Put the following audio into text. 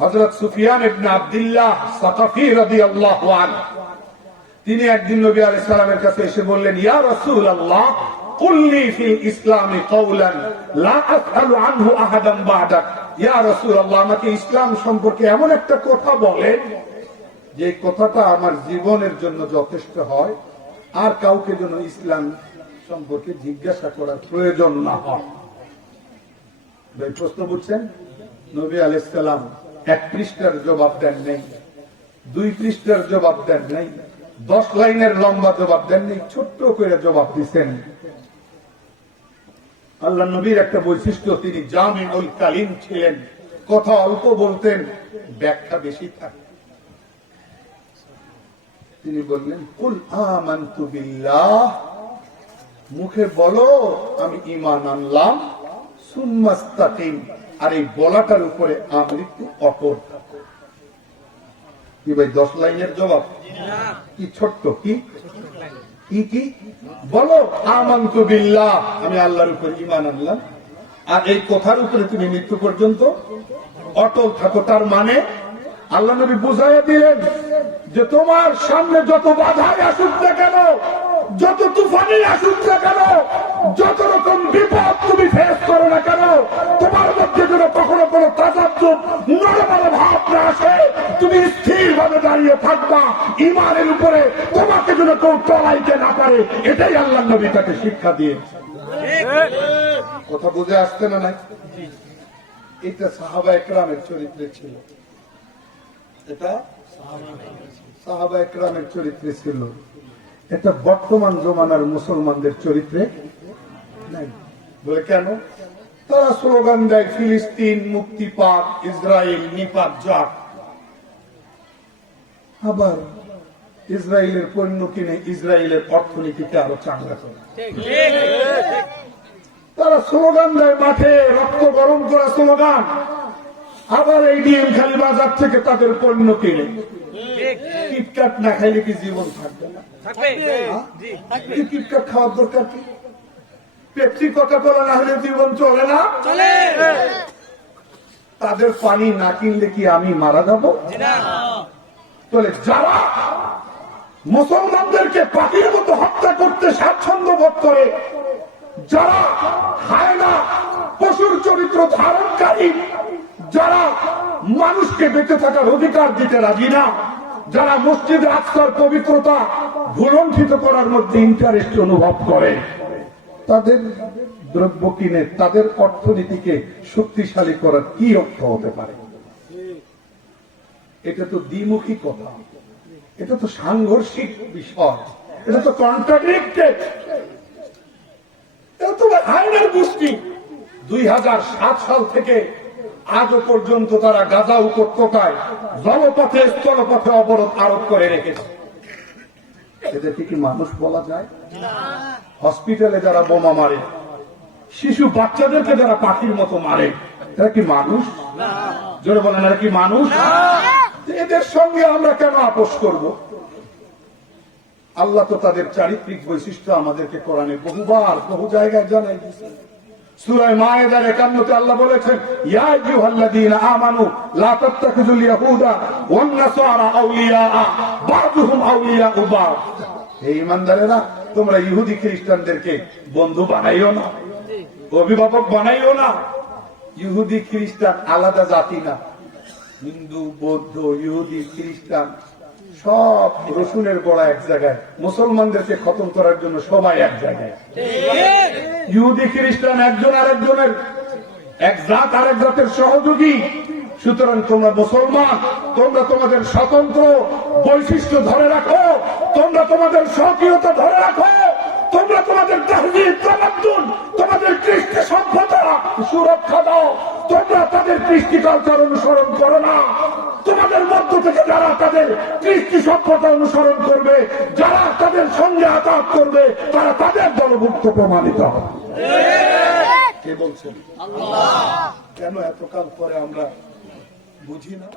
হযরত সুফিয়ান ইবনে আব্দুল্লাহ সাকাফি রাদিয়াল্লাহু আনহু তিনি একদিন নবী আলাইহিস সালামের কাছে এসে বললেন, ইয়া রাসূলুল্লাহ কুল্লি ফিল ইসলামি কাওলান লা আসআলু আনহু আহাদান বা'দাক। ইয়া রাসূলুল্লাহ, আমাকে ইসলাম সম্পর্কে এমন একটা কথা বলেন যে কথাটা আমার জীবনের জন্য যথেষ্ট হয়, আর কাউকে যেন ইসলাম সম্পর্কে জিজ্ঞাসা করার প্রয়োজন না হয়। ভাই প্রশ্ন বুঝছেন? নবী আলাইহিস সালাম 1 পৃষ্ঠার জবাব দেন নাই, 2 পৃষ্ঠার জবাব দেন নাই, 10 লাইনের লম্বা জবাব দেন নাই, ছোট্ট করে জবাব দিচ্ছেন। আল্লাহ নবীর একটা বৈশিষ্ট্য, তিনি জামিউল কালিম ছিলেন, কথা অল্প বলতেন, ব্যাখ্যা বেশি থাকত। তিনি বললেন, কুল আমানতু বিল্লাহ, মুখে বলো আমি ঈমান আনলাম, সুম্মাস্তাকিম, আর এই বলাটার উপরে আমৃত্যু অটল থাকো। কি ভাই 10 লাইনের জবাব? কি ছোট্ট, কি কি কি বলো, আমানতু বিল্লাহ, আমি আল্লাহর উপর ঈমান আনলাম, আর এই কথার উপরে তুমি মৃত্যু পর্যন্ত অটল থাকো। তার মানে আল্লাহ নবী বুঝাইয়া দিলেন যে তোমার সামনে যত বাধাই আসুক না কেন, যত তুফানি আসুক না কেন, যত রকম বিপদ তুমি ফেস করো না কেন, তোমার মধ্যে যেন কখনো কোনো তাজাজ্জুব, নরমাল ভাব না আসে, তুমি স্থির ভাবে দাঁড়িয়ে থাকবা ঈমানের উপরে, তোমাকে যেন কেউ টলাইতে না পারে। এটাই আল্লাহ নবী তাকে শিক্ষা দিয়েছে। কথা বুঝে আসছে না? নাই, এটা সাহাবায়ে কেরামের চরিত্রে ছিল, এটা সাহাবায়ে কেরামের চরিত্রে ছিল, এটা বর্তমান জমানার মুসলমানদের চরিত্রে নাই। বলে কেন? তারা স্লোগান দেয় ফিলিস্তিন মুক্তি পাক, ইসরায়েল নিপাত যাক, আবার ইসরায়েলের পণ্য কিনে ইসরায়েলের অর্থনীতিকে আরো চাঙ্গা করে। তারা স্লোগান দেয় মাঠে রক্ত গরম করা স্লোগান, আবার এই ডিএম খালি বাজার থেকে তাদের পণ্য কিনে। কিটকাট না খাইলে কি জীবন থাকবে না? কিটকাট খাওয়ার দরকার কি? পেপসি কোকা কোলা না হলে জীবন চলে না? তাদের পানি না কিনলে কি আমি মারা যাব? চলে। যারা মুসলমানদেরকে পাখির মতো হত্যা করতে স্বাচ্ছন্দ্য বোধ করে, যারা হায়না পশুর চরিত্র ধারণকারী, যারা মানুষকে বেঁচে থাকার অধিকার দিতে রাজি না, যারা মসজিদে আকসার পবিত্রতা ভুলণ্ঠিত করার মধ্যে ইন্টারেস্ট অনুভব করে, তাদের দ্রব্য কিনে তাদের অর্থনীতিকে শক্তিশালী করার কি অর্থ হতে পারে? এটা তো দ্বিমুখী কথা, এটা তো সাংঘর্ষিক বিষয়, এটা তো কন্ট্রাডিক্টেড। এটা তো আইনের গোষ্ঠী 2007 সাল থেকে আজও পর্যন্ত তারা গাজা উপত্যকায় জলপথে স্থলপথে অবরোধ আরোপ করে রেখেছে। এদেরকে কি মানুষ বলা যায়? হসপিটালে যারা বোমা মারে, শিশু বাচ্চাদেরকে যারা পাখির মতো মারে, এরা কি মানুষ? জোরে বলেন, এরা কি মানুষ? এদের সঙ্গে আমরা কেন আপোষ করব? আল্লাহ তো তাদের চারিত্রিক বৈশিষ্ট্য আমাদেরকে কোরআনে বহুবার বহু জায়গায় জানাই দিয়েছেন। সূরা মায়েদার 51-তে আল্লাহ বলেছেন, ইয়া আইয়ুহাল্লাযীনা আমানু লা তাত্তাখিযুল ইয়াহুদা ওয়ান নাসারা আউলিয়া বা'দুহুম আউলিয়াউ বা'দ। হে ঈমানদারেরা, তোমরা ইহুদি খ্রিস্টানদেরকে বন্ধু বানাইও না, অভিভাবক বানাইও না। ইহুদি খ্রিস্টান আলাদা জাতি না। হিন্দু, বৌদ্ধ, ইহুদি, খ্রিস্টান সব রসুনের গোড়া এক জায়গায়। মুসলমানদেরকে খতম করার জন্য সবাই এক জায়গায়। ইহুদি খ্রিস্টান একজন আরেকজনের, এক জাত আরেক জাতের সহযোগী। সুতরাং তোমরা মুসলমান, তোমরা তোমাদের স্বতন্ত্র বৈশিষ্ট্য ধরে রাখো, তোমরা তোমাদের স্বকীয়তা ধরে রাখো, তোমরা তোমাদের তাহজিব তামাদ্দুন, তোমাদের কৃষ্টি সভ্যতা সুরক্ষা দাও। তোমরা তাদের কৃষ্টি কালচার অনুসরণ করো না। তোমাদের মধ্য থেকে যারা তাদের কৃষ্টি সভ্যতা অনুসরণ করবে, যারা তাদের সঙ্গে আঘাত করবে, তারা তাদের দলভুক্ত প্রমাণিত হবে। কে বলছেন? আল্লাহ। কেন এতকাল পরে আমরা বুঝি না?